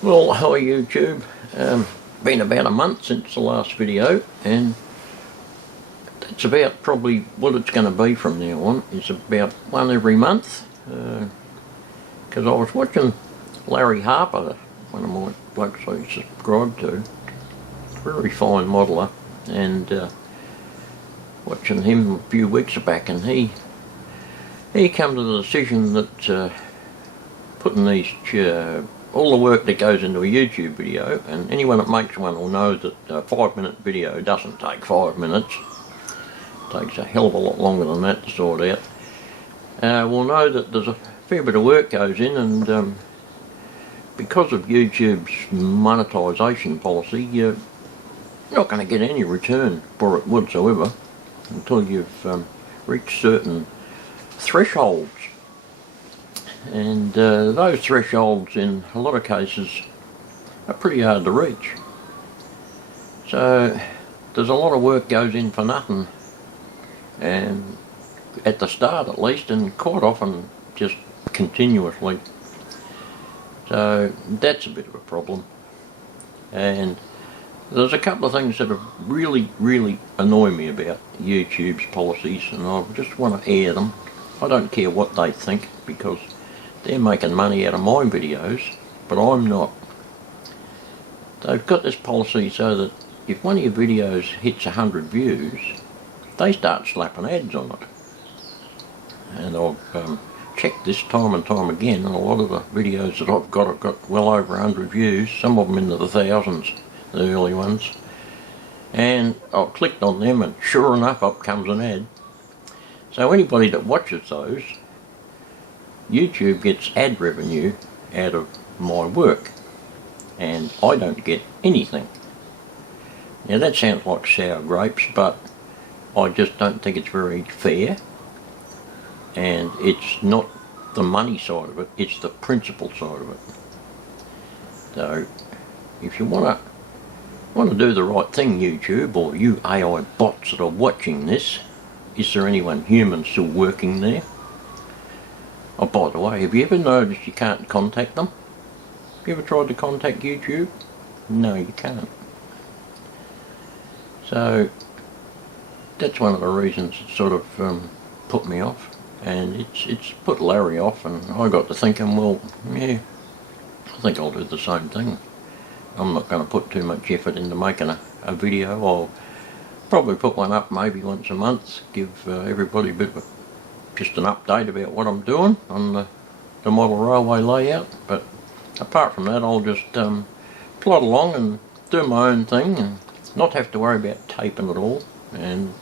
Well, hi YouTube. Been about a month since the last video, and that's about probably what it's going to be from now on. It's about one every month, because I was watching Larry Harper, one of my blokes I subscribe to, very fine modeller, and watching him a few weeks back, and he came to the decision that putting these all the work that goes into a YouTube video, and anyone that makes one will know that a 5-minute video doesn't take 5 minutes. It takes a hell of a lot longer than that to sort out. We'll know that there's a fair bit of work goes in, and because of YouTube's monetisation policy, you're not going to get any return for it whatsoever until you've reached certain thresholds. And those thresholds in a lot of cases are pretty hard to reach. So there's a lot of work goes in for nothing, and at the start at least, and quite often just continuously. So that's a bit of a problem. And there's a couple of things that really annoy me about YouTube's policies, and I just want to air them. I don't care what they think, because they're making money out of my videos, but I'm not. They've got this policy so that if one of your videos hits 100 views, they start slapping ads on it. And I've checked this time and time again, and a lot of the videos that I've got well over 100 views, some of them into the thousands, the early ones. And I've clicked on them, and sure enough, up comes an ad. So anybody that watches those, YouTube gets ad revenue out of my work, and I don't get anything. Now that sounds like sour grapes, but I just don't think it's very fair, and it's not the money side of it, it's the principle side of it. So if you want to do the right thing, YouTube, or you AI bots that are watching this, is there anyone human still working there? Oh, by the way, have you ever noticed you can't contact them? Have you ever tried to contact YouTube? No, you can't. So that's one of the reasons it sort of put me off, and it's put Larry off, and I got to thinking, well, yeah, I think I'll do the same thing. I'm not going to put too much effort into making a video. I'll probably put one up maybe once a month, give everybody a bit of just an update about what I'm doing on the model railway layout. But apart from that, I'll just plod along and do my own thing, and not have to worry about taping it all, and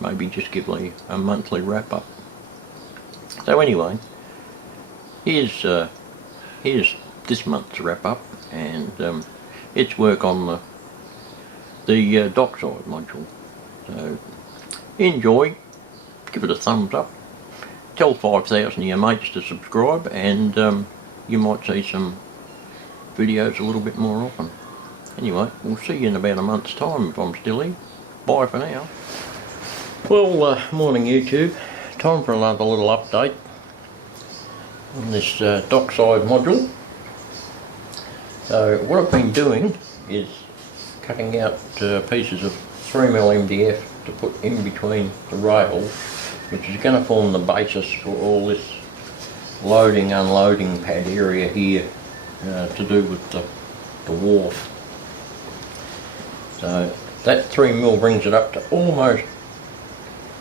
maybe just give a monthly wrap up. So anyway, here's this month's wrap up, and it's work on the Dockside module. So enjoy, give it a thumbs up, tell 5,000 of your mates to subscribe, and you might see some videos a little bit more often. Anyway, we'll see you in about a month's time if I'm still here. Bye for now. Well, morning YouTube. Time for another little update on this Dockside module. So what I've been doing is cutting out pieces of 3mm MDF to put in between the rails, which is going to form the basis for all this loading unloading pad area here to do with the wharf. So that 3mm brings it up to almost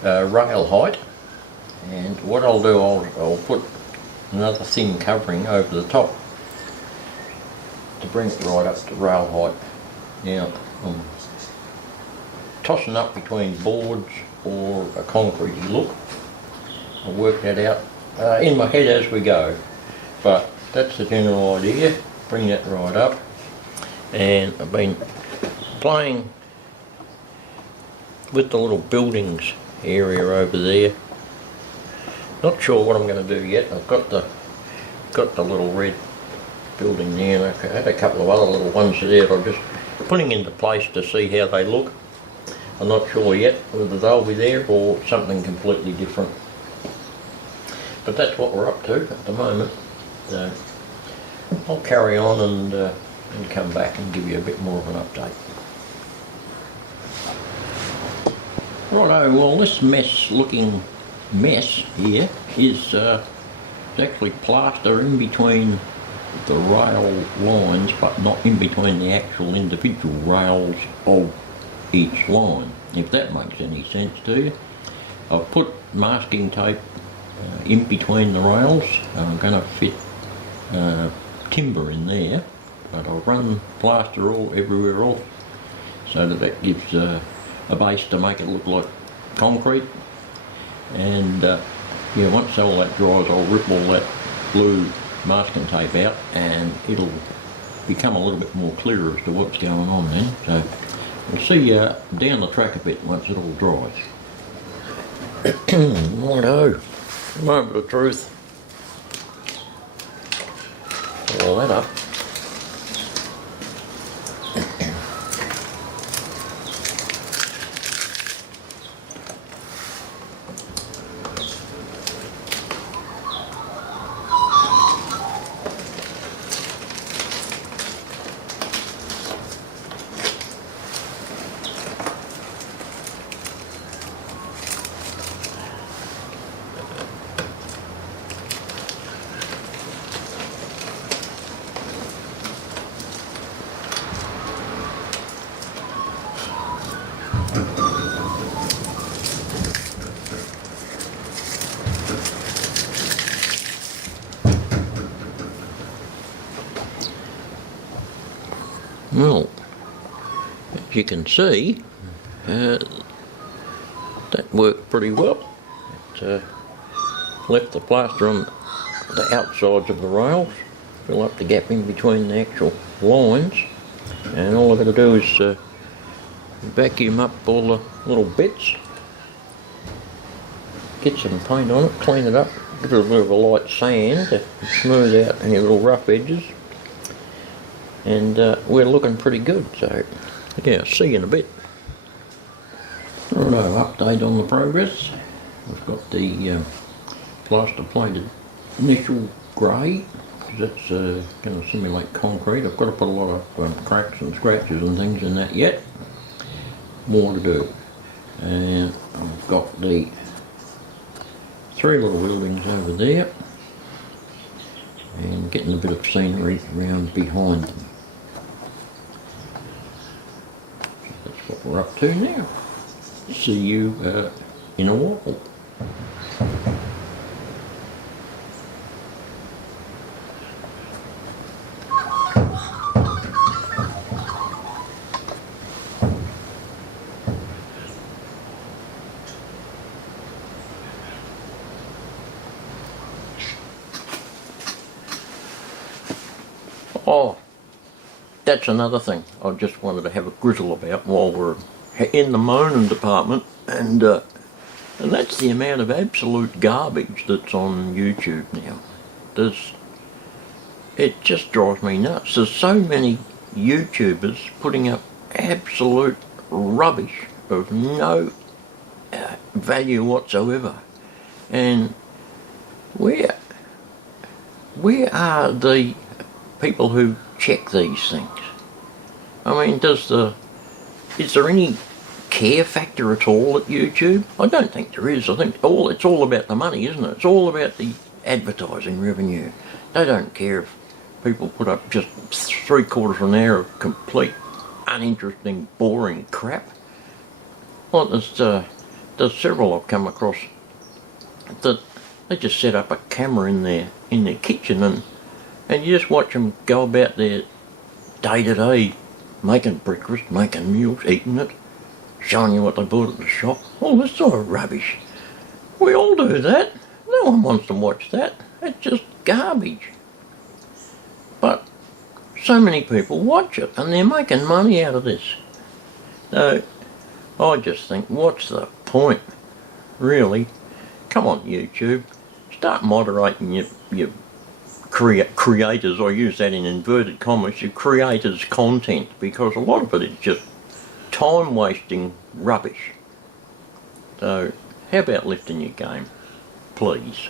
rail height, and what I'll do, I'll put another thin covering over the top to bring it right up to rail height. Now I'm tossing up between boards or a concretey look. I'll work that out in my head as we go, but that's the general idea. Bring that right up, and I've been playing with the little buildings area over there. Not sure what I'm going to do yet. I've got the little red building there, and I had a couple of other little ones there that I'm just putting into place to see how they look. I'm not sure yet whether they'll be there or something completely different. But that's what we're up to at the moment. So I'll carry on and and come back and give you a bit more of an update. Righto, well this looking mess here is actually plaster in between the rail lines, but not in between the actual individual rails of each line, if that makes any sense to you. I've put masking tape in between the rails. I'm going to fit timber in there, but I'll run plaster everywhere else so that gives a base to make it look like concrete. And yeah, once all that dries, I'll rip all that blue masking tape out and it'll become a little bit more clear as to what's going on then. So we'll see you down the track a bit once it all dries. Righto, moment of truth. All that up. Well, as you can see, that worked pretty well. It left the plaster on the outsides of the rails, fill up the gap in between the actual lines, and all I've got to do is vacuum up all the little bits, get some paint on it, clean it up, give it a bit of a light sand to smooth out any little rough edges. And we're looking pretty good, so yeah, see you in a bit. Righto, update on the progress. We've got the plaster plated initial grey, because that's going to simulate concrete. I've got to put a lot of cracks and scratches and things in that yet. More to do. And I've got the 3 little buildings over there, and getting a bit of scenery around behind them. What we're up to now. See you in a while. Oh, that's another thing I just wanted to have a grizzle about while we're in the moaning department, and that's the amount of absolute garbage that's on YouTube now. It just drives me nuts. There's so many YouTubers putting up absolute rubbish of no value whatsoever, and where are the people who check these things? I mean, is there any care factor at all at YouTube? I don't think there is. I think it's all about the money, isn't it? It's all about the advertising revenue. They don't care if people put up just 3/4 of an hour of complete, uninteresting, boring crap. Well, there's several I've come across that they just set up a camera in their kitchen and you just watch them go about their day-to-day, making breakfast, making meals, eating it, showing you what they bought at the shop. All this sort of rubbish. We all do that. No one wants to watch that. It's just garbage. But so many people watch it and they're making money out of this. So I just think, what's the point? Really? Come on, YouTube. Start moderating your creators, I use that in inverted commas, your creators' content, because a lot of it is just time wasting rubbish. So how about lifting your game, please?